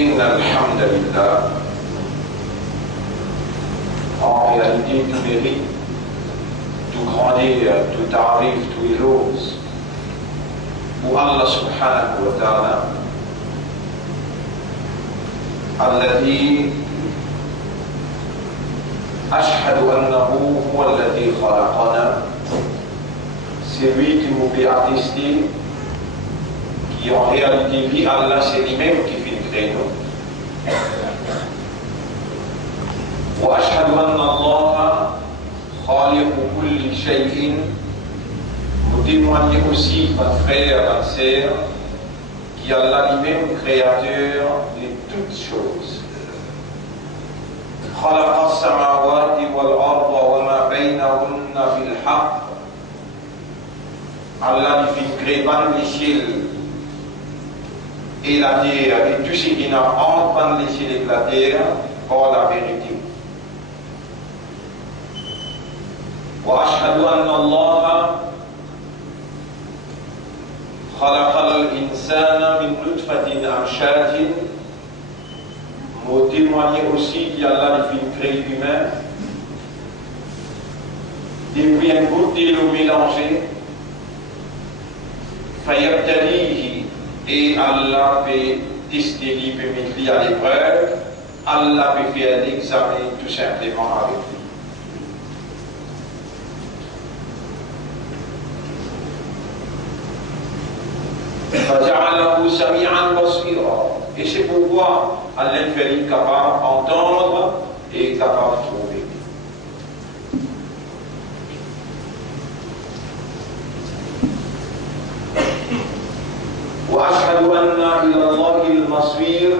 إن الحمد لله. En réalité, tout mérite, tout grandeur, tout tarif, tout éloge pour Allah subhanahu wa ta'ala, الذي أشهد أنه هو الذي خلقنا. C'est lui qui nous fait attester qui en réalité vit Allah, c'est lui-même qui fait créer nous. وأشهد أن الله خالق كل شيء. Nous témoignons aussi, mon frère, ma sœur, qui est Allah lui-même créateur de toutes choses. خلق السماوات والأرض وما بينهن بالحق. Allah lui fait créer les cieux et la terre et tout ce qui n'a entre les cieux et la terre par la vérité. وأشهد أن الله خلق الإنسان من نطفة أمشاج. Nous témoignons aussi qu'Allah lui fait créer l'humain depuis un goutte d'eau mélangée. فيبتليه. Et Allah peut tester lui, peut mettre lui à l'épreuve. Allah peut faire l'examen tout simplement avec lui. فجعله سميعا بصيرا. Et c'est pourquoi Allah fait lui capable d'entendre et capable de trouver. وأشهد أن إلى الله المصير.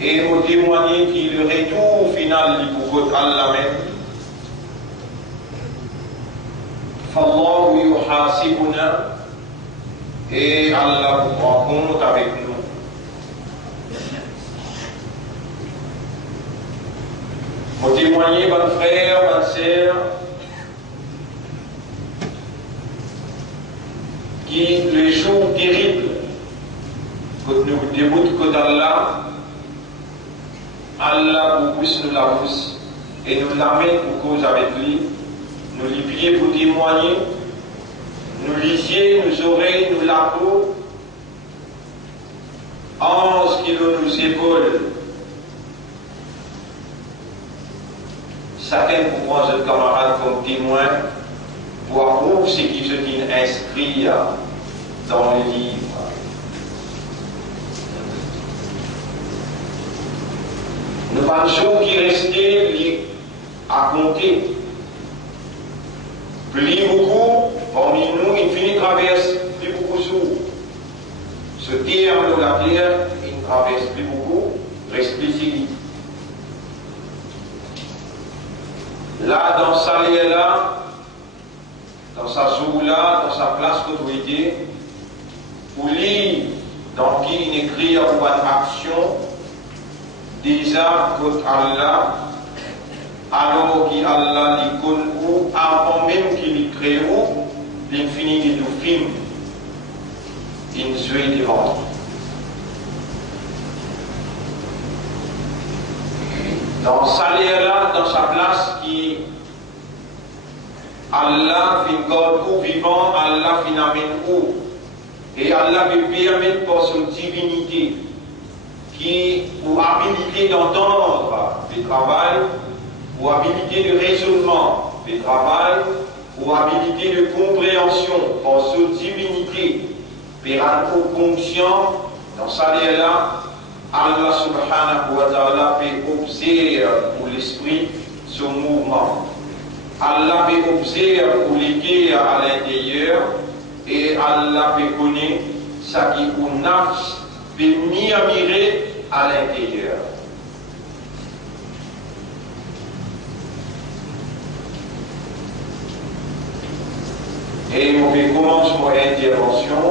Et nous témoignons qu'il le retour final du pour Allah même. فالله يحاسبنا. Et Allah vous rend compte avec nous. Vous témoignez, mon frère, ma sœur, qui le jour terrible que nous déboute d'Allah, Allah vous pousse nous la pousse et nous l'amène pour cause avec lui, nous les pieds pour témoigner, nous les yeux, nos oreilles, nous la peau, 11 kilos nous épaules. Chacun pour prendre un camarade comme témoin pour approuver ce qui se dit inscrit dans le livre. Nous pensons qu'il restait à compter. Plus beaucoup, parmi nous, il finit traverse plus beaucoup sous. Ce terme de la terre, il traverse plus beaucoup, reste plus ici. Là, dans sa lieu-là, dans sa jour-là, dans sa place d'autorité, pour lire dans qui il écrit à une action, déjà contre Allah, alors qu'Allah l'y connaît ou avant même qu'il y crée ou l'infini de tout film, il suit devant. Dans sa lieu-là, dans sa place qui Allah fin garde ou vivant, Allah fin amène ou. Et Allah me permet par son divinité qui, ou habilité d'entendre le travail, ou habilité de raisonnement le travail, ou habilité de compréhension par son divinité, pour être conscient Dans ça là, Allah subhanahu wa ta'ala peut observer pour l'esprit ce mouvement. Allah peut observer pour l'équer à l'intérieur et Allah peut connaître ce qui est nafs peut mirer à l'intérieur. Et on fait commencer mon intervention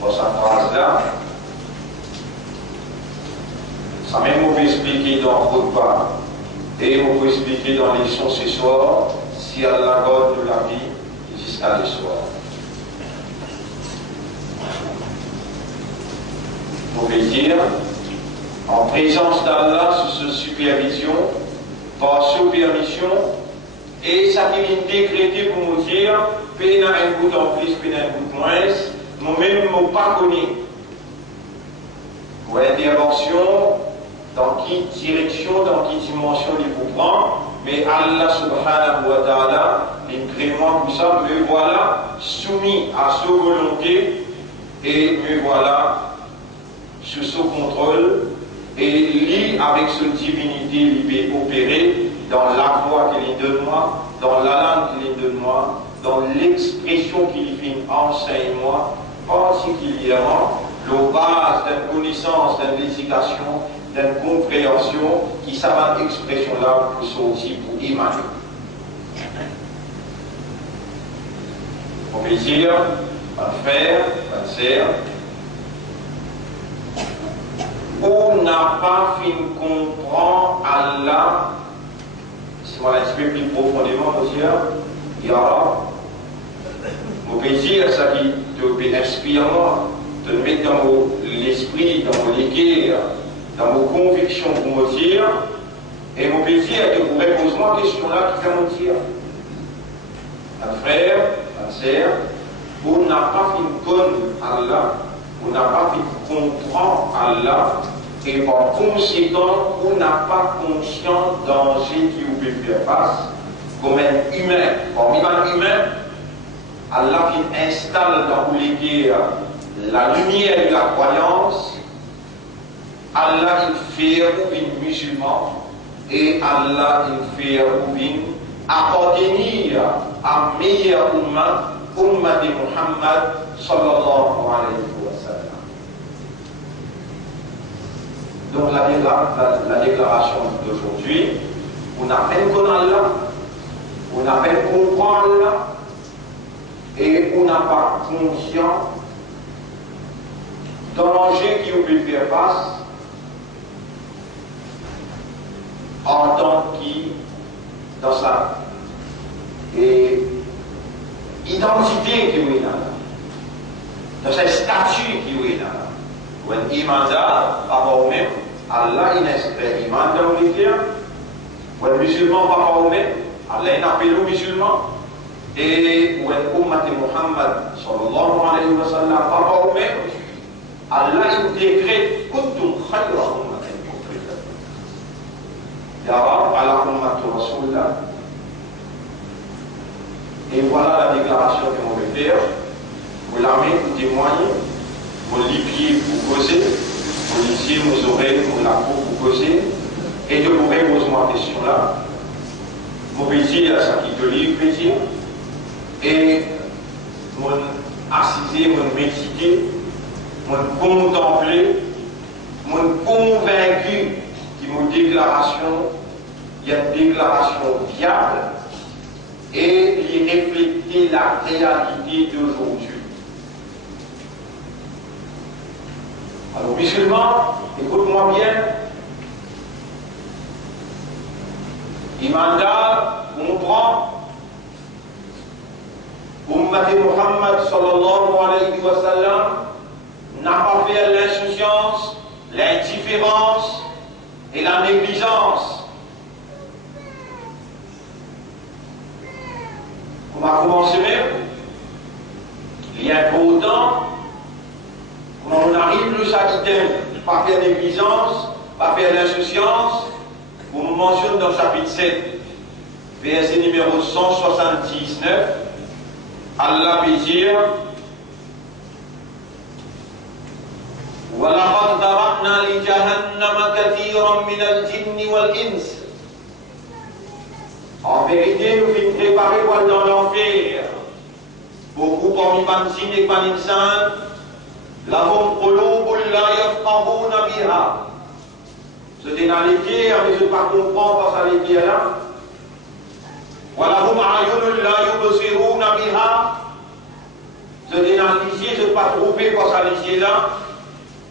dans cette phrase-là. Ça même on peut expliquer dans votre part. Et on peut expliquer dans les leçons ce soir, si Allah garde de la vie jusqu'à le soir. On peut dire, en présence d'Allah, sous sa supervision, par sa permission, et ça qui vient décréter pour nous dire, peine un bout en plus, peine un bout moins, nous-mêmes nous pas connus. Pour intervention, dans quelle direction, dans quelle dimension il faut prendre, mais Allah subhanahu wa ta'ala, l'incrément pour ça, me voilà soumis à sa volonté et me voilà sous son contrôle et lui, avec sa divinité, il peut opérer dans la voix qu'il donne moi, dans la langue qu'il donne moi, dans l'expression qu'il fait enseigne moi, particulièrement la base d'une connaissance, d'une éducation, d'une compréhension qui s'avance expression-là pour sortir, pour émaner. On peut dire, un frère, un sœur, on n'a pas fait comprendre Allah, si on l'explique plus profondément, on dit, Yara, on peut dire ça qui te peut inspirer moi, te mettre dans l'esprit, dans mon équerre, dans vos convictions pour me dire, et mon plaisir que vous répondez moi à question là qui fait me dire. Un frère, un sœur, on n'a pas fait connaître Allah, on n'a pas fait comprendre Allah, et par conséquent, on n'a pas conscience danger qui vous peut faire face, comme un humain. Parmi les humains, Allah qui installe dans vous l'équerre la lumière de la croyance. Allah il fait une musulman et Allah il fait une appartenir à meilleur umma de Muhammad sallallahu alayhi wa sallam. Donc la déclaration d'aujourd'hui, on appelle qu'on Allah, on appelle qu'on comprend Allah et on n'a pas conscience danger qui vous peut faire face en tant que dans sa identité qui est là, dans sa statut qui est là. Ou un imanda, par rapport au même, Allah il est iman dans l'unité, ou un musulman par rapport au même, Allah il appelle aux musulmans, et ou un ummat de Muhammad sallallahu alayhi wa sallam par rapport au même, Allah il décrète kuntum khayra ummatin. Ya Rab, ala ummatu Rasulullah. Et voilà la déclaration que l'on veut faire. Vous la mettez pour témoigner, vous les pieds pour causer, vous les yeux, vos oreilles, pour la peau pour causer, et de vous répondre à cette question-là. Mon plaisir, ça qui te livre plaisir, et mon assiser, mon méditer, mon contempler, mon convaincu qui mon déclaration, il y a une déclaration viable et il reflète la réalité d'aujourd'hui. Alors, musulmans, écoute-moi bien. Imanda, comprend. Ummat Muhammad sallallahu alayhi wa sallam n'a pas fait l'insouciance, l'indifférence et la négligence. On va commencer même. Il est important, quand on arrive le chapitre, pas faire négligence, pas faire l'insouciance, on mentionne dans le chapitre 7, verset numéro 179, Allah peut dire وَلَقَدْ ذرأنا لجهنم كثيرا من الجن والإنس. En vérité, nous finissons préparer pour dans l'enfer. Beaucoup parmi les signes et les insan, lahum qulubun la yafqahuna biha. C'était dans les guerres, mais je ne pas comprendre parce que les guerres là. Walahum ayunun la yubsiruna biha. C'était dans les yeux, je ne pas trouver parce que les yeux là.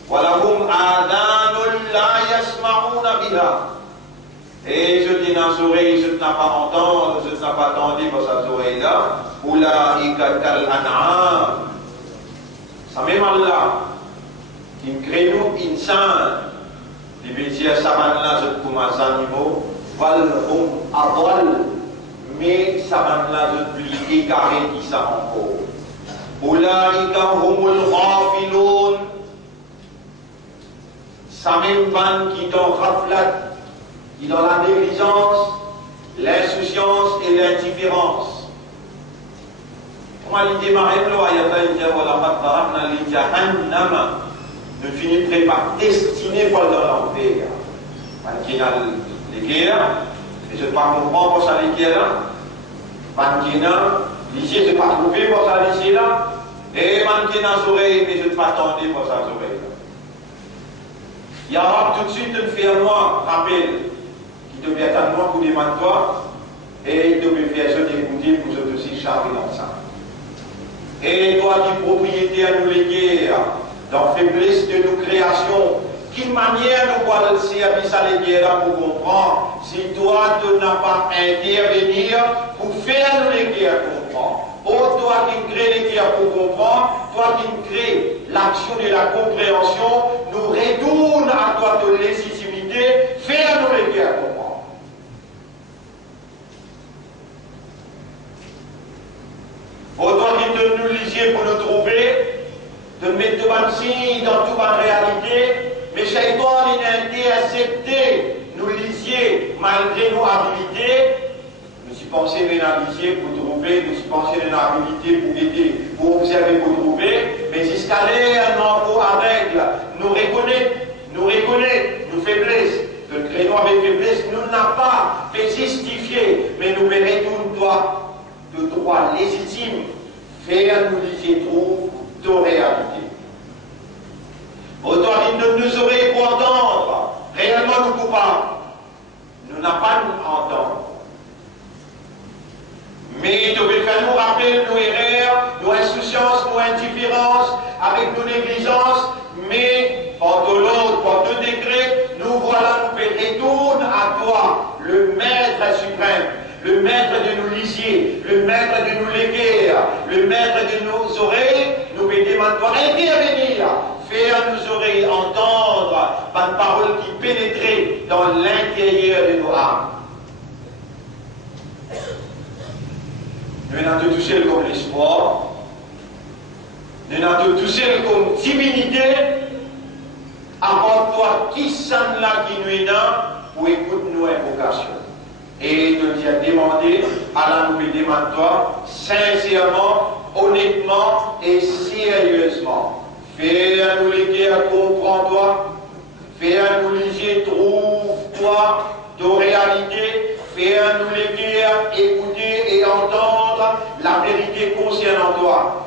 Walahum adanun la yasma'una biha. Et je dis dans les oreilles, je ne pas entendre, je ne pas entendu pour ces oreilles-là. Oulaïka kal an'am. Ça même Allah, qui crée nous insan. Il veut dire, ça là, je comme les animaux, valhum adal. Mais ça là, je plus égaré qui ça encore. Oulaïka humul ghafiloun. Ça même ban qui dans raflat. Qui dans la négligence, l'insouciance et l'indifférence. Comment il démarre ne finit pas destiné pour dans l'enfer. Qui a les guerres, et je ne pas comprendre pour ça les guerres là. L'ici, je ne pas trouver pour ça l'ici là. Et manquina les oreilles, mais je ne pas attendre pour ça les oreilles là. Il y aura tout de suite une ferme, rappel. Il devait attendre moi pour demander toi et il devait faire ce d'écouter pour ce aussi charger dans ça. Et toi qui propriété à nous léguer dans faiblesse de nos créations, quelle manière nous pourrons le service à léguer là pour comprendre si toi tu n'as pas intervenir pour faire nous léguer à comprendre. Oh, toi qui crée les guerres pour comprendre, toi qui crée l'action de la compréhension, nous retourne à toi de légitimité, faire nous les guerres à comprendre. Oh, toi qui te nous lisiez pour nous trouver, de mettre de signe dans toute ma réalité, mais Shaitan il a intercepté, nous lisiez malgré nos habilités. Nous pensons à l'analyser pour trouver, nous pensons à l'habilité pour aider, pour observer, pour trouver, mais jusqu'à l'air, non, à règle, nous reconnaît nos faiblesses. Le créneau avec faiblesse, nous n'a pas fait justifier, mais nous méritons de droit légitime, faire nous liser trouve de réalité. Autant il ne nous aurait pour entendre, réellement nous coupables, nous n'a pas nous entendre. Mais il devait faire nous rappeler nos erreurs, nos insouciances, nos indifférences, avec nos négligences, mais par de l'autre, par deux degrés, nous voilà, nous retourne à toi, le maître suprême, le maître de nos lisiers, le maître de nos léguer, le maître de nos oreilles, nous demandons toi intervenir, faire nos oreilles entendre par parole qui pénétrait dans l'intérieur de nos âmes. Nous n'avons touché comme l'espoir, nous n'avons touché comme divinité, avant toi qui s'en là qui nous est là pour écouter nos invocations. Et nous t'y a demandé, Allah nous demande toi, sincèrement, honnêtement et sérieusement. Fais-nous les guerres, comprends-toi, fais-nous les trouve-toi de réalité. Fais-nous les guerres, écouter et entendre la vérité concernant toi.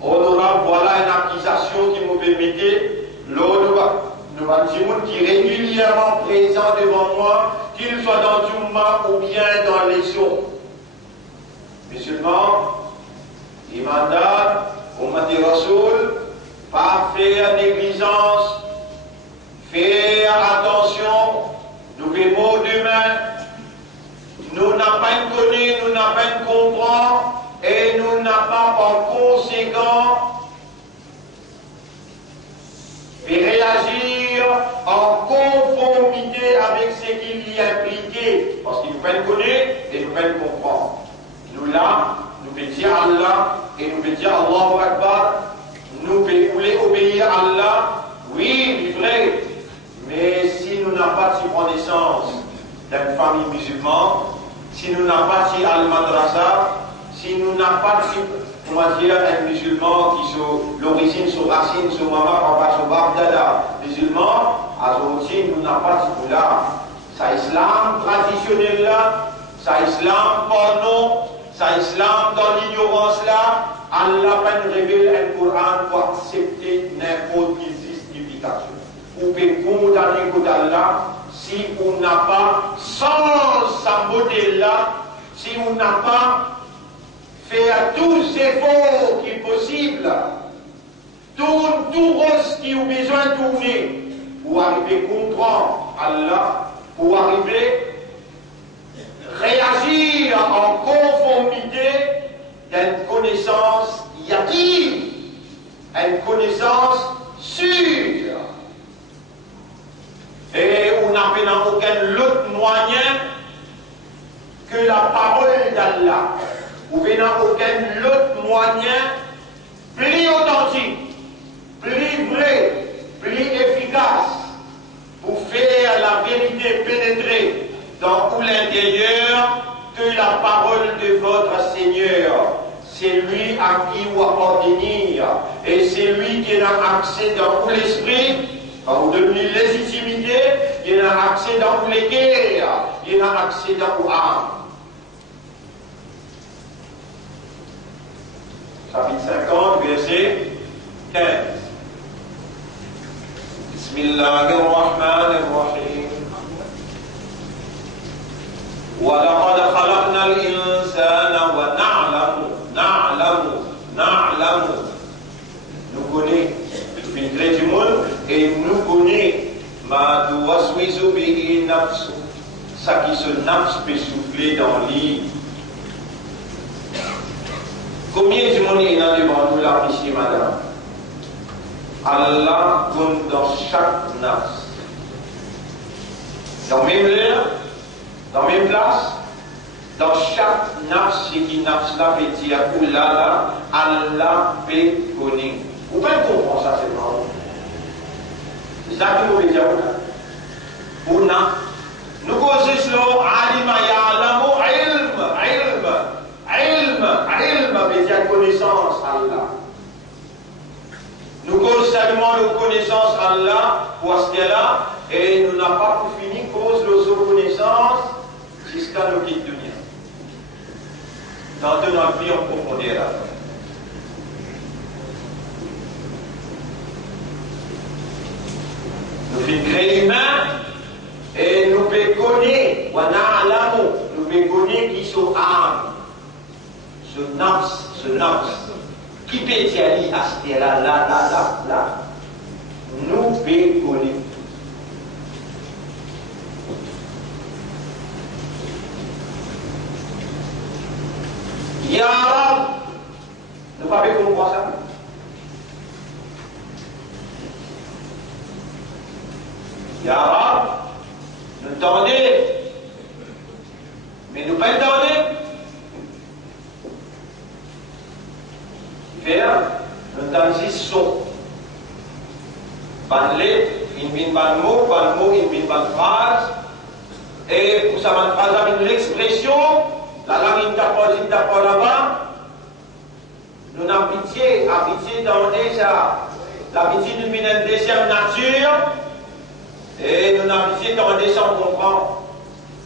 Honorable, voilà une accusation qui nous permettait, l'honorable, nous avons qui est régulièrement présent devant moi, qu'il soit dans Jumma ou bien dans les eaux. Musulmans, il mandat, Ummati Rasoul, pas faire négligence, faire attention. Nous vivons demain, nous n'avons pas connu, nous n'avons pas compris, et nous n'avons pas par conséquent réagir en conformité avec ce qu'il y a impliqué, parce qu'il nous fait connaître et nous fait comprendre. Nous là, nous pouvons dire Allah et nous pouvons dire Allahu Akbar, nous pouvons obéir à Allah, oui, c'est vrai. Mais si nous n'avons pas de connaissance d'une famille musulmane, si nous n'avons pas de al-madrasa, si nous n'avons pas de Comment dire, un musulman qui sont l'origine, son racine, son maman, papa, son babdada, musulman, à son origine, nous n'avons pas de là. Ça islam traditionnel là, ça islam porno, ça islam dans l'ignorance là, Allah peine révèle un Coran pour accepter n'importe quelle signification. Vous pouvez condamner contre Allah si on n'a pas, sans sa beauté là, si on n'a pas fait à tous les efforts qui est possible, tout rose qui a besoin de tourner pour arriver à comprendre Allah, pour arriver à réagir en conformité d'une connaissance yaqin, une connaissance sûre. Et on n'a aucun autre moyen que la parole d'Allah. Vous n'avez aucun autre moyen plus authentique, plus vrai, plus efficace pour faire la vérité pénétrer dans tout l'intérieur que la parole de votre Seigneur. C'est lui à qui vous appartenir et c'est lui qui a accès dans tout l'esprit. Quand vous devenez légitimité, il a accès dans tous les guerres, il a accès dans vos âmes. Chapitre 50, verset 15. Bismillahirrahmanirrahim. وَلَقَدْ خَلَقْنَا الْإِنسَانَ وَنَعْلَمُ. Nous connaissons une gré du monde et nous connaissons ma tuwaswisu bihi nafsu. Ça qui se nafs peut souffler dans l'île. Combien de monde il y en a devant nous là, ici, madame? Allah compte dans chaque nafs. Dans même l'heure, dans même place, dans chaque nafs, ce qui nafs là peut dire, ou là, Allah peut connaître. Vous pouvez comprendre ça, c'est marrant. C'est ça que vous voulez dire, ou non? Nous causons sur alima ya'lamu ilm veut dire connaissance Allah. Nous causons seulement nos connaissances Allah pour ce qu'elle a et nous n'avons pas pour finir cause nos connaissances jusqu'à nos quittes de dunya. Dans deux ans plus en profondeur là. Nous sommes créés humains et nous pouvons connaître, nous pouvons connaître qui sont âmes. Ce nafs, qui peut dire à ce là, nous pouvons connaître. Ya Rab, nous ne pouvons pas comprendre ça. Ya Rab, nous tendez, mais nous pas tendez. Faire, nous transition. Ban lettre, une ban mot, une ban phrase. Et pour ça, ban phrase avec l'expression, la langue interpose là-bas. Nous avons pitié dans déjà, la pitié d'une deuxième nature. Et nous avons pitié dans des sans comprendre.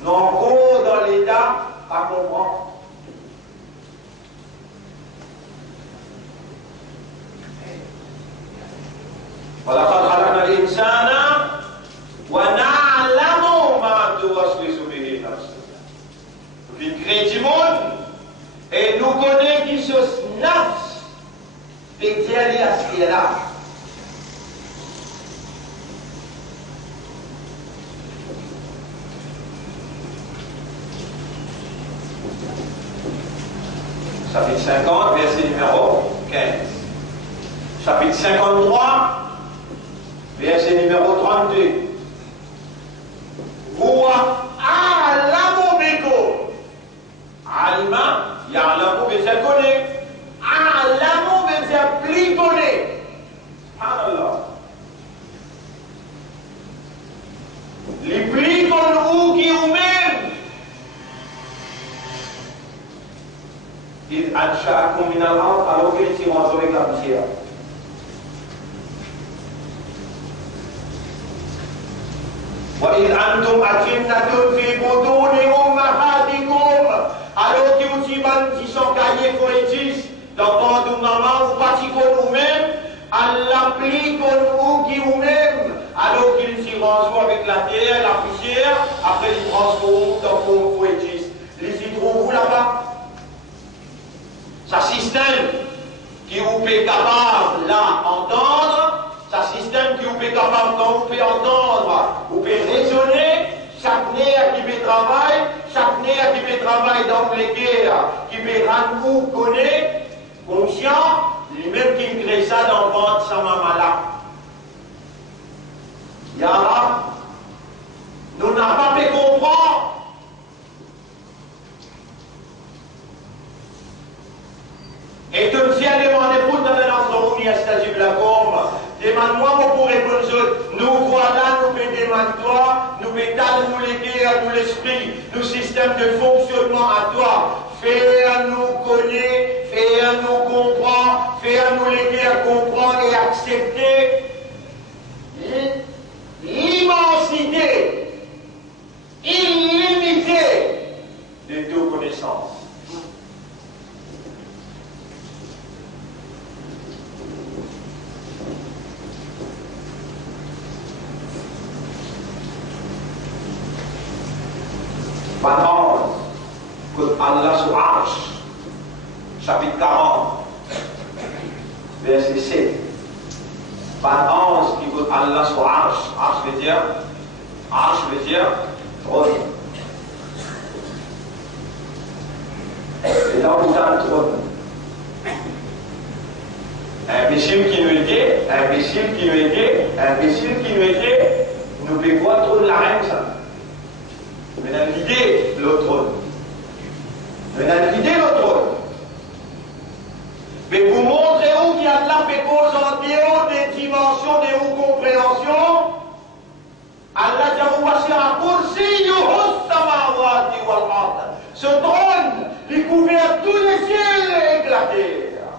Nous encore dans l'état à comprendre. وَلَقَدْ خَلَقْنَا الْإِنسَانَ وَنَعْلَمُ مَا تُوَسْوِسُ بِهِ نَفْسُهُ. Nous créons du monde et nous connaissons qui se nafs et qui est à ce qui est là. Chapitre 50, verset numéro 15. Chapitre 53, verset numéro 32. Huwa a'lamu bikum. Alima, ya'lamu veut dire connaît. A'lamu veut dire plus connaît. Subhanallah. Les plus connaît vous qui vous-même. Il a أشفاءكم من الأرض alors qu'ils tirent avec la poussière. وإذ أنتم أجنة في بطون أمهاتكم alors que vous qui sont caillés poétis dans le de maman ou pas nous-mêmes, à l'appli ou qui nous-mêmes, alors qu'ils s'y rangent avec la terre, la poussière, après ils transforment dans le poétis. Les y trouvent là-bas. Ce système qui vous est capable là entendre, ce système qui vous est capable quand vous pouvez entendre, vous pouvez raisonner, chaque nez qui fait travail, chaque nez qui fait travail dans les guerres, qui fait rendre connaît, conscient, lui-même qui crée ça dans le ventre de sa maman là. Yara, nous n'avons pas pu comprendre. Et que le ciel demande pour dans l'entre nous, c'est-à-dire la forme. Demande-moi pour répondre. Nous voilà, nous demande-toi, nous métal, nous léguer à nous l'esprit, nous système de fonctionnement à toi. Fais-nous connaître, fais-nous comprendre, fais-nous léguer à comprendre et accepter l'immensité illimitée de tes connaissances. Parole que Allah sur Arsh, chapitre 40, verset 7. Parole qui que Allah sur Arsh, Arsh veut dire trône. Et dans le trône. Imbécile qui nous était, nous fait quoi trop de la reine ça? Mais on a l'idée de l'autre. Mais pour montrer où qu'il y a de la pécose en dehors des dimensions, des compréhensions, Allah ce trône, il couvert tous les ciels et la terre.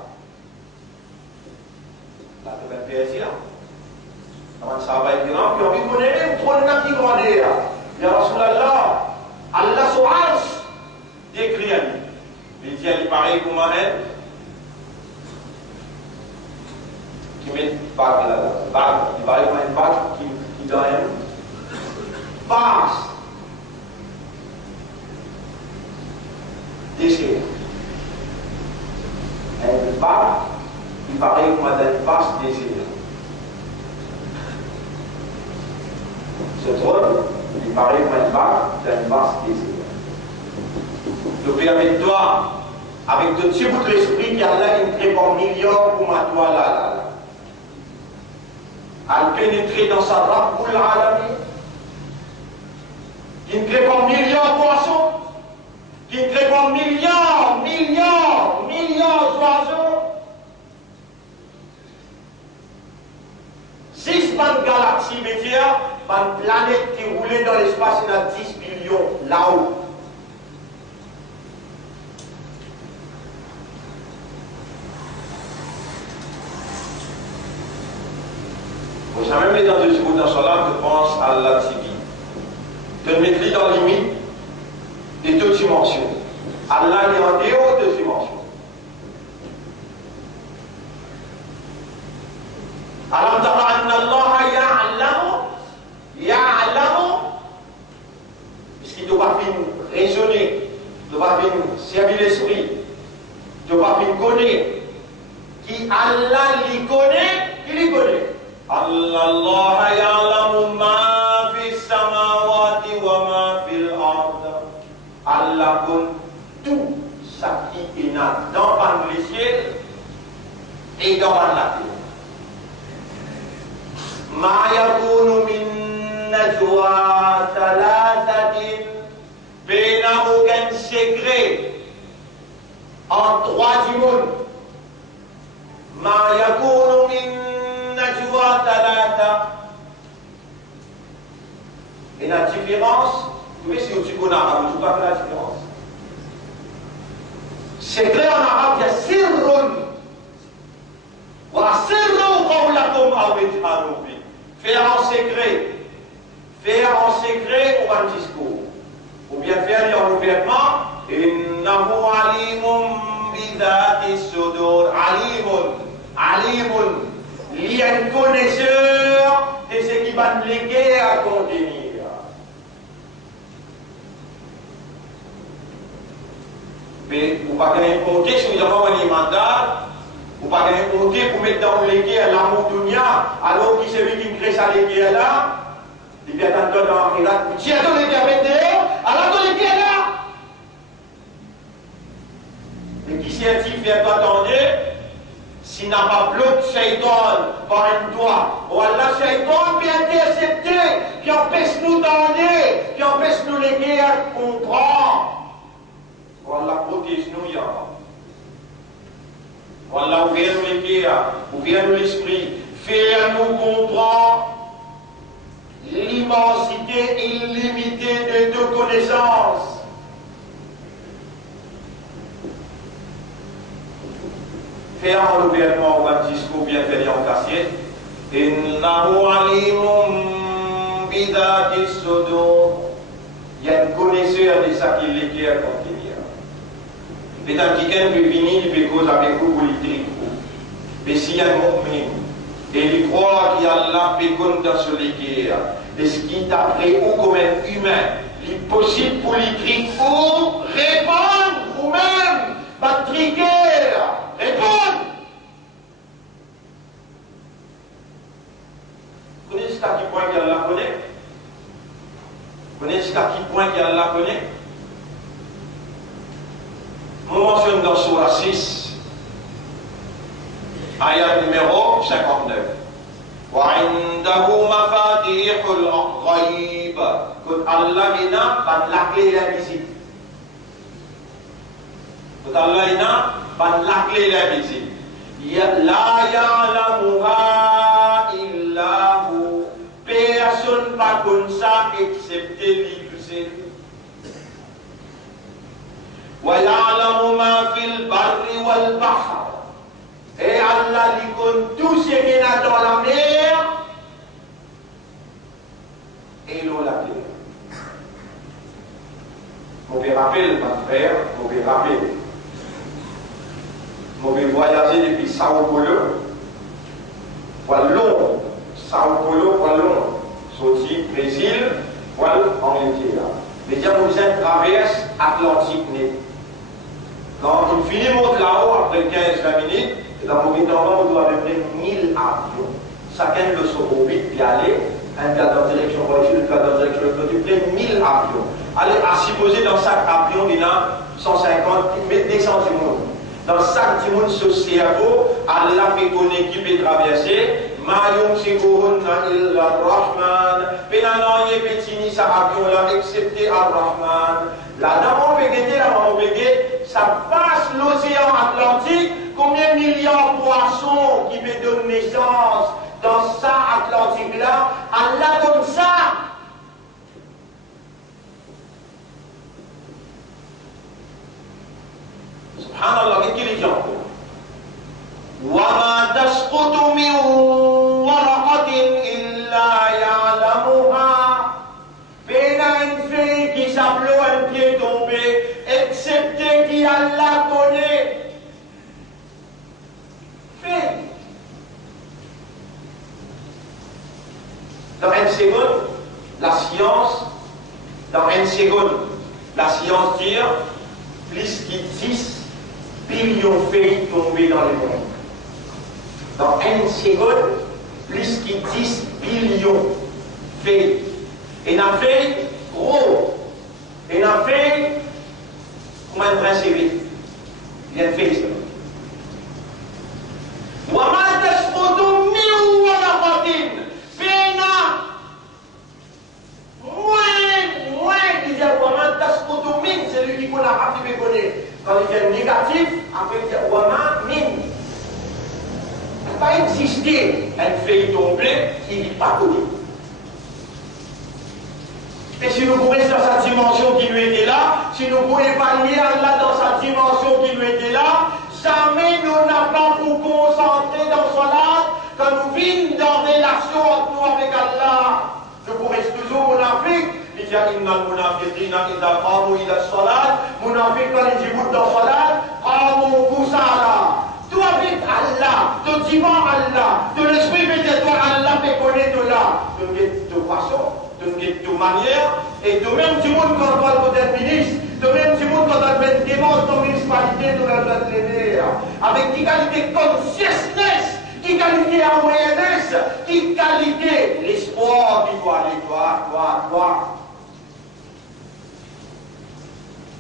Là, tu vas faire ici, là. Comment ça va être grand, puis on va connaître le trône qui grandit, là. Ya Rasulallah, Allah sur Arsh décrit à lui. Il dit à lui pareil comme un aide qui met une bague là, il paraît comme une bague qui donne une passe déchirée. Une bague, il paraît comme une passe déchirée. Ce trône, il paraît comme une basse désir. Je permets-toi, avec de petits bouts de l'esprit, qui a là une très bonne million pour ma toi là. À pénétrer dans sa Rabbul Alamin, qui ne crée pas millions de poissons, qui ne crée pas millions d'oiseaux. 6 bandes galaxies métiers, une planète qui roulait dans l'espace, il y a 10 billions là-haut. Vous savez, mais dans 2 secondes dans cela, je pense à la Tibi. De mettre dans la limite des 2 dimensions. Allah est en dehors de 2 dimensions. Alam tara anna Allah ya'lamu, puisqu'il doit raisonner, doit servir l'esprit, doit connaître, qui Allah l'y connaît, qui l'y connaît. Allah ya'lamu ma fi samawati wa ma fil ard. Allah connaît tout ce qui est dans le ciel et dans la terre. ما يكون من نجوى ثلاثة بين aucun secret en 3 du monde. ما يكون من نجوى ثلاثة. Et la différence, vous voyez si tu connais arabe, tu vois la différence. Secret en arabe, il y a sirrun. Wa sirru qawlakum aw ijharu bi. Faire en secret. Faire en secret ou en discours. Ou bien faire en ouvertement. Innahu alimun bidati sudur. Alimun. Il y a un connaisseur de ce qui va te léguer à contenir. Mais vous ne pouvez pas compter sur un mandat, vous ne pouvez pas compter pour mettre dans le légué à l'amour dunia, alors que celui qui crée sa légué là, il vient d'entendre dans la khira, tu as ton légué à mettre dehors, alors ton légué là. Et qui scientifique attendez, s'il n'a pas bloqué Shaitan par un doigt, ou Allah Shaitan peut intercepter, qui empêche nous d'entendre, qui empêche nous léguer à comprendre. Allah protège-nous, ya Allah ouvre-nous les cœurs, ouvre-nous l'esprit, fais-nous comprendre l'immensité illimitée de nos connaissances. Fais en l'ouvertement ou un discours bien fait en cassier. Innahu alimun bidati sudur. Il y a un connaisseur de ça qui est lié à contenir. Mais dans quelqu'un peut venir, il peut causer avec vous politique. Mais s'il y a un mu'min, et il croit qu'il y a Allah pécone dans ce légué, et ce qui t'a pris ou comme un humain, il est possible politique ou répondre, ou même, batriquer, répondre. Vous connaissez jusqu'à quel point qu'Allah connaît? Vous connaissez jusqu'à quel point qu'Allah connaît? On mentionne dans Surah 6, ayat numéro 59. وعنده مفاتيح الغيب. Quand Allah a la clé invisible. Quand Allah a la clé invisible. La ya'lamuha illa hu. Personne ne va comme ça excepté lui. وَيَعْلَمُ مَا فِي الْبَرِّ وَالْبَحْرِ. Et Allah lui connaît tout ce qu'il y a dans la mer et l'eau la terre. Mauvais rappel, mon frère, mauvais rappel. Mauvais voyager depuis Sao Paulo, Wallon, Sao Paulo, Wallon, sorti Brésil, Wallon, Angleterre. Les Diabousins traversent Atlantique net. Quand on finit monte là-haut, après 15-20 minutes, dans le moment on doit mettre 1000 avions. Chacun de son orbite puis aller, un gars dans la direction voiture, un gars dans la direction de près 1000 avions. Allez, à supposer dans chaque avion, il y a 150, des centimes. Dans chaque timon sur cerveau, Allah fait ton équipe et traverser. Mayum Sigurunna illa Rahman. Pénanoye Pétini, ça avion là, excepté Ar-Rahman. La dame Péguété, la maman Pégué, ça passe l'océan Atlantique. Combien de milliards de poissons qui me donnent naissance dans ça Atlantique là? Allah comme ça. Subhanallah, qu'est-ce qu'il dit encore? وَمَا تَسْقُطُ مِنْ وَرَقَةٍ إِلَّا يَعْلَمُهَا. Péna une feuille qui s'appelait un pied tombé, excepté qui Allah connaît. Feuille. Dans une seconde, la science, dit plus que 10 billions de feuilles tombées dans le monde. Dans une seconde, plus que 10 billions de feuilles. Et une feuille gros. Et une feuille, comme un brin serré. Il y a une feuille. وَمَا تَسْقُطُ مِنْ وَرَقَةٍ. C'est lui qui connaît la quand il est négatif, après il dit Wama min. Il ne va pas exister une feuille tombée qui n'est pas connue. Et si nous pouvons rester dans sa dimension qui lui était là, si nous pouvons évaluer Allah dans sa dimension qui lui était là, jamais nous n'avons pas pour concentrer dans son âme quand nous vîmes dans relation entre nous avec Allah. Nous pouvons rester toujours monafiques. Il dit Inna al-munafiqina idha qamu ila salat, munafiq quand ils disent dans salat, qamu kusala. Toi avec Allah, te divan Allah, de l'esprit de toi Allah te connaît de là, de façon, de manière, et de même du monde quand on va être ministre, de même du monde quand on va être démon dans la municipalité, de la l'aider, avec qui qualité consciousness, qui qualité awareness, qui qualité l'espoir qui doit aller, toi.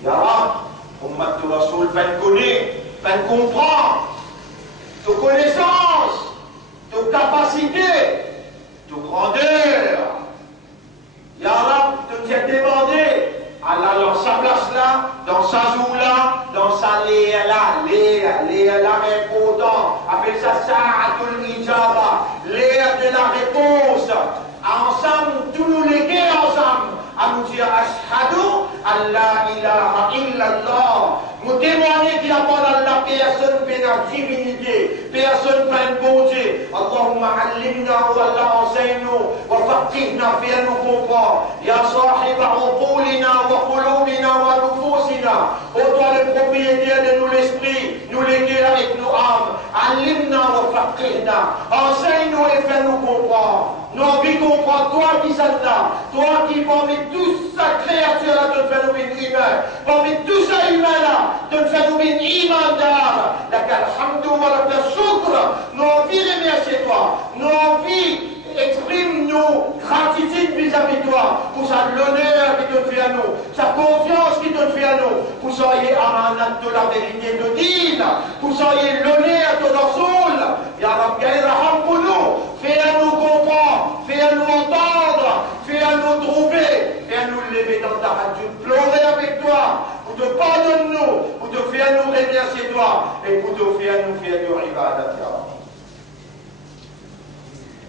Ya Rab, Ummat Rasoul, fin connaît, fin comprend, de connaissance, de capacité, de grandeur. Ya Rab, de t'y demander, Allah dans sa place là, dans sa joue là, dans sa léa là important. Appelle ça Sa'atul Ijaba, léa de la réponse. Ensemble, tous nous léguer ensemble, à nous dire Ashhadu an la ilaha illallah. Nous témoigner qu'il n'y a pas dans la personne qui a divinité, personne qui a une bonté. Allahumma allimna wa Allah enseigne-nous, wa faqihna fi nous comprendre. Ya sahiba uqulina wa qulubina wa nufusina. Ô toi le propriétaire de nous l'esprit, nous léguer avec nos âmes. Allimna wa faqihna. Enseigne-nous et fais-nous comprendre. Nous envie comprendre toi qui s'en là, toi qui parmi toute sa créature là de faire nous une humain, parmi tout ça humain là, de faire nous une imandar, laquelle hamdou wa la shukr, nous envie remercier toi, nous envie exprime nos gratitude vis-à-vis de toi, pour sa l'honneur qui te fait à nous, sa confiance qui te fait à nous, pour soyez amanat de la vérité de Dine, pour soyez l'honneur de nos souls, Ya Rabbi Raham pour nous, fais à nous comprendre, fais à nous entendre, fais à nous trouver, fais à nous lever dans ta radio, pleurer avec toi, pour te pardonner nous, pour te faire nous remercier toi, et pour te faire nous faire de ibadat, Ya Rabbi.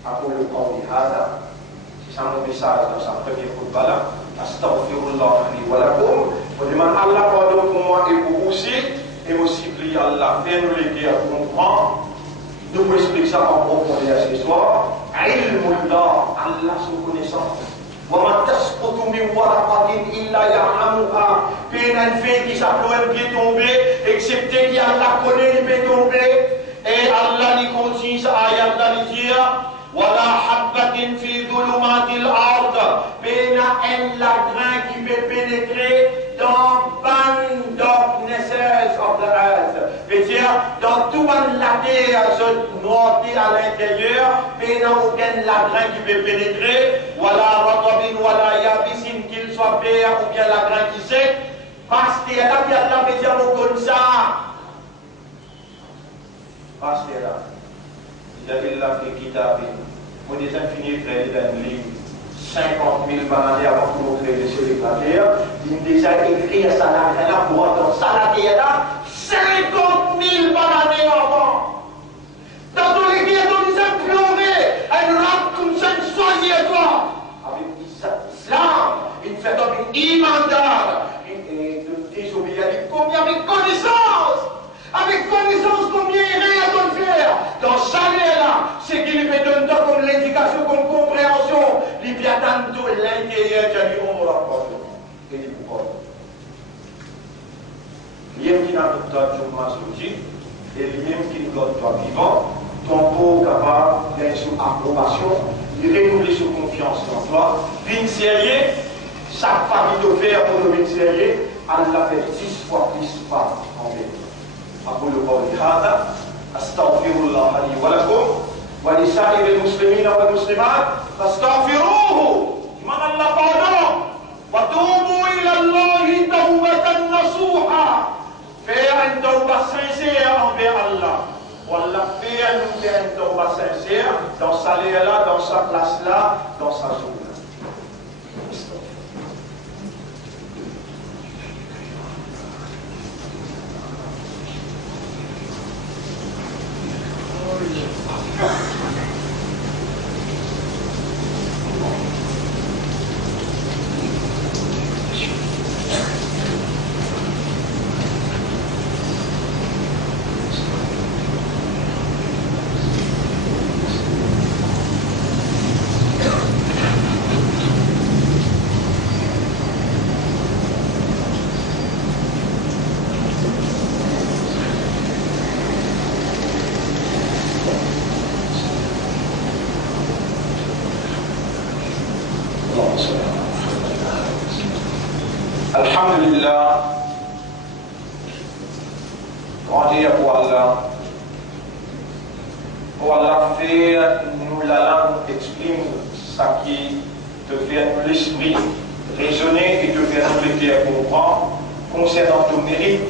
أقول قولي هذا سامو بسال dans premier khutbah là astaghfirullah li wa lakum wa liman Allah pardonne pour moi et pour vous aussi et aussi prie Allah fais-nous les gars comprendre nous pouvons expliquer ça en profondeur ce soir ilmullah Allah son connaissance wa ma tasqutu min waraqatin illa ya'lamuha puis une feuille qui s'appelle qui est tombée excepté qui Allah connaît il peut tomber et Allah lui continue ça ayat là lui dire ولا حبة في ظلمات الأرض بين أن la grain qui peut pénétrer dans ban darknesses of the earth. C'est-à-dire dans tout la terre se noircit à l'intérieur, mais dans aucun la grain qui peut pénétrer. Voilà ratabin wala yabisin qu'il soit vert ou bien la grain qui sec. Parce que là il y a la média comme ça. Parce que là. Jadillah fi kitabin. Vous des infinis frères d'un livre, 50 000 bananiers avant que vous créez sur la terre. Il a déjà écrit à Salah pour entendre Salah là, 50 000 bananiers avant. Dans tous les guerres, on nous a pleuré, elle rate comme ça, une soignée toi. Avec l'islam, il fait comme une imandar, une désobéissance, combien avec connaissance. Avec connaissance, combien il y a de faire dans chaque là, c'est qu'il lui donne comme l'indication, comme compréhension, il y a dans tout l'intérieur de l'homme et du pouvoir. L'homme qui n'a pas de massouji et l'homme qui n'a pas de vivant, ton beau capable d'être sous approbation, il renouveler sous confiance en toi, d'une sérieux, chaque famille de faire pour le sérieux, Allah fait 10 fois plus par en vérité. أقول قولي هذا أستغفر الله لي ولكم ولسائر المسلمين والمسلمات فاستغفروه من الله pardon وتوبوا إلى الله توبة نصوحا faire une tauba sincère envers Allah voilà faire une tauba sincère dans sa là, dans sa place là, dans sa journée. Alhamdulillah, grandeur pour Allah. Pour Allah faire, nous la langue exprime ça qui te fait nous l'esprit raisonner et te fait nous le cœur comprendre concernant ton mérite,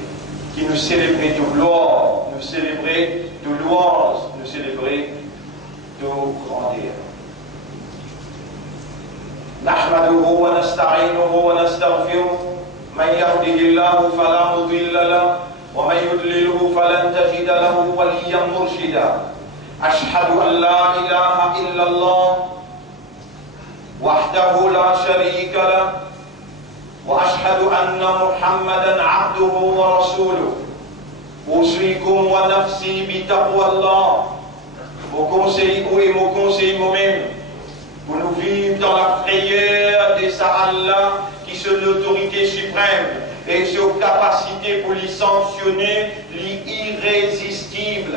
qui nous célébrer de gloire, nous célébrer de louange, nous célébrer de grandeur. نحمده ونستعينه ونستغفره من يهده الله فلا مضل له ومن يضلله فلن تجد له وليا مرشدا أشهد أن لا إله إلا الله وحده لا شريك له وأشهد أن محمدا عبده ورسوله أوصيكم ونفسي بتقوى الله Mon conseil et mon conseil moi-même pour nous vivre dans la prière de sa Allah qui est l'autorité suprême et sur capacité pour les sanctionner l'irrésistible.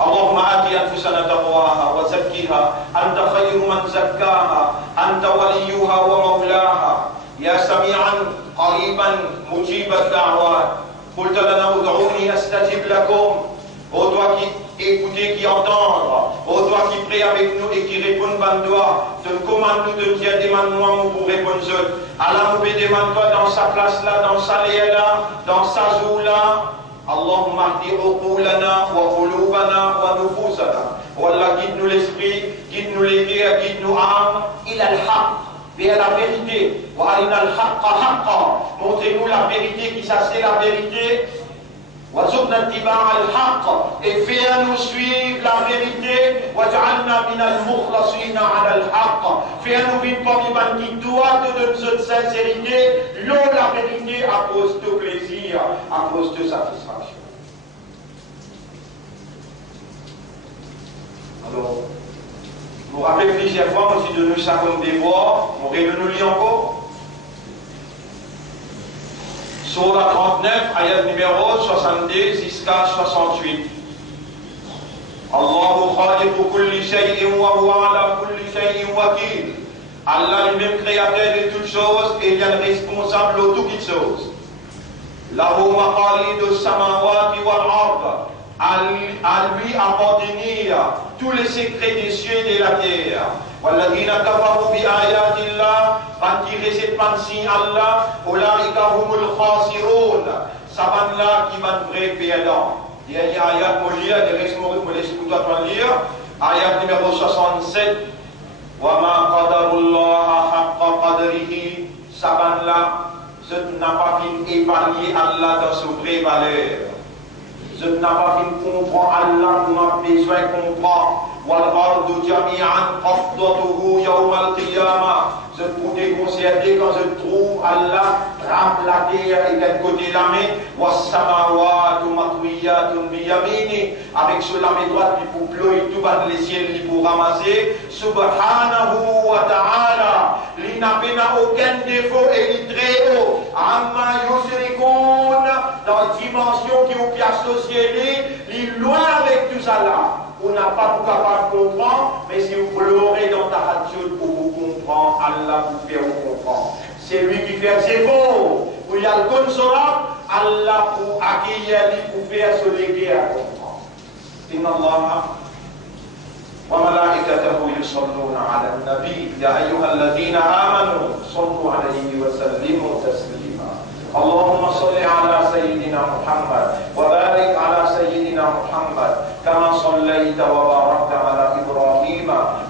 اللهم آت أنفسنا تقواها وزكها أنت خير من زكاها أنت وليها ومولاها يا سميعا قريبا مجيب الدعوات قلت لنا ادعوني أستجب لكم. Ô toi qui écoutez, qui entendre, ô toi qui prie avec nous et qui répond par toi, te commande nous de dire demande-moi pour répondre. Allah nous demande-toi dans sa place là, dans sa lieu là, dans sa joue là. اللهم اهد عقولنا وقلوبنا ونفوسنا والله guide-nous l'esprit, guide-nous les cœurs, guide-nous âme إلى الحق vers la vérité وأرنا الحق حقا montrez-nous la vérité qui ça c'est la vérité وارزقنا اتباع الحق et fais-nous suivre la vérité واجعلنا من المخلصين على الحق fais-nous vivre parmi les qui doivent te donner cette sincérité l'eau la vérité à cause de plaisir à cause de satisfaction. Alors vous rappelez plusieurs fois on s'est donné ça comme devoir on rêve nous lire encore Surah 39, ayat numéro 62 jusqu'à 68. Allahu khaliqu kulli shay'in wa huwa ala kulli shay'in wakil. Allah lui-même créateur de toutes choses et il est responsable de toutes choses. Lahu maqalidu samawati wal ard. À lui appartenir tous les secrets des cieux et de la terre. والذين كفروا بآيات الله quand ils récitent par signe Allah أولئك هم الخاسرون saban là qui van vrai perdant. Il y a ayat molia de laisse-moi lire ayat numéro 67 وما قدر الله حق قدره saban là je n'ai pas fini évaluer Allah dans sa vraie valeur. Je n'ai pas fini comprendre Allah nous a besoin de comprendre. والأرض جميعا قبضته يوم القيامة. Je peux déconcerter quand je trouve Allah rampe la terre et d'un côté la main. والسماوات مطويات بيمينه. Avec sur la main droite il faut pleurer tout bas les ciels il faut ramasser. Subhanahu wa ta'ala. Il n'a aucun défaut et il est très haut. Amma yusrikoun. Dans la dimension qui est associée, il est loin avec tout ça là. On n'a pas tout capable de comprendre, mais si vous pleurez dans ta radio pour vous comprendre, Allah vous fait vous comprendre. C'est lui qui fait ses mots. Où il y a le consolable, Allah pour accueillir lui pour faire se léguer à comprendre. Inna Allah wa malaikatahu yusalluna ala al-nabi ya ayyuha alladhina amanu sallu alayhi wa sallimu taslima. اللهم صل على سيدنا محمد وبارك على سيدنا محمد كما صليت وباركت على إبراهيم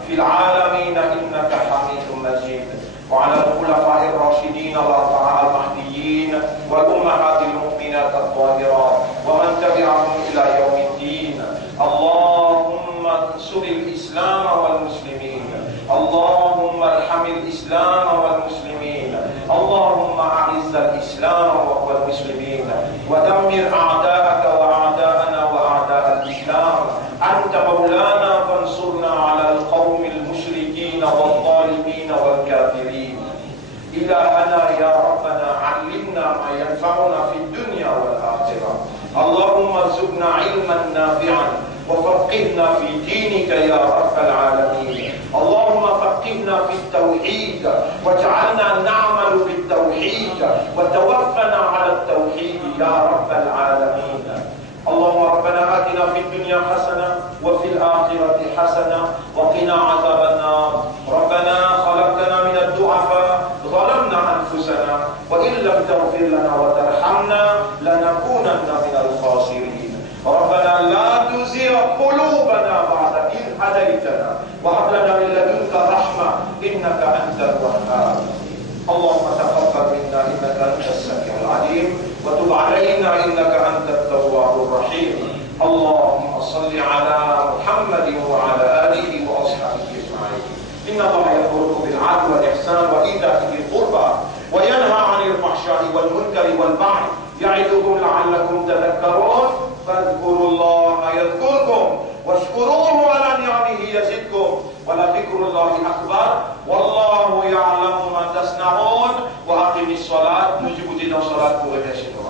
في العالمين إنك حميد مجيد وعلى الخلفاء الراشدين الأربعة المهديين والأمهات المؤمنات الطاهرات ومن تبعهم إلى يوم الدين. اللهم انصر الإسلام والمسلمين. اللهم ارحم الإسلام والمسلمين. اللهم أعز الإسلام والمسلمين ودمر أعداءك وأعداءنا وأعداء الإسلام. أنت مولانا فانصرنا على القوم المشركين والظالمين والكافرين. إلهنا يا ربنا علمنا ما ينفعنا في الدنيا والآخرة. اللهم ارزقنا علما نافعا وفقهنا في دينك يا رب العالمين. واجعلنا نعمل بالتوحيد وتوفنا على التوحيد يا رب العالمين. اللهم ربنا آتنا في الدنيا حسنة وفي الآخرة حسنة وقنا عذاب النار. ربنا خلقتنا من الضعفاء ظلمنا أنفسنا وإن لم تغفر لنا وترحمنا لنكونن من الخاسرين. ربنا لا تزغ قلوبنا بعد إذ هديتنا وهب لنا من لدنك رحمة إنك أنت الوهاب. اللهم تقبل منا إنك أنت السميع العليم وتب علينا إنك أنت التواب الرحيم. اللهم صل على محمد وعلى آله وأصحابه أجمعين. إن الله يأمركم بالعدل والإحسان وإيتاء ذي القربى وينهى عن الفحشاء والمنكر والبغي يعظكم لعلكم تذكرون. فاذكروا الله يذكركم واشكروه على نعمه يزدكم ولذكر الله أكبر والله يعلم ما تصنعون. وأقم الصلاة نجيب دينا صلاة قرية.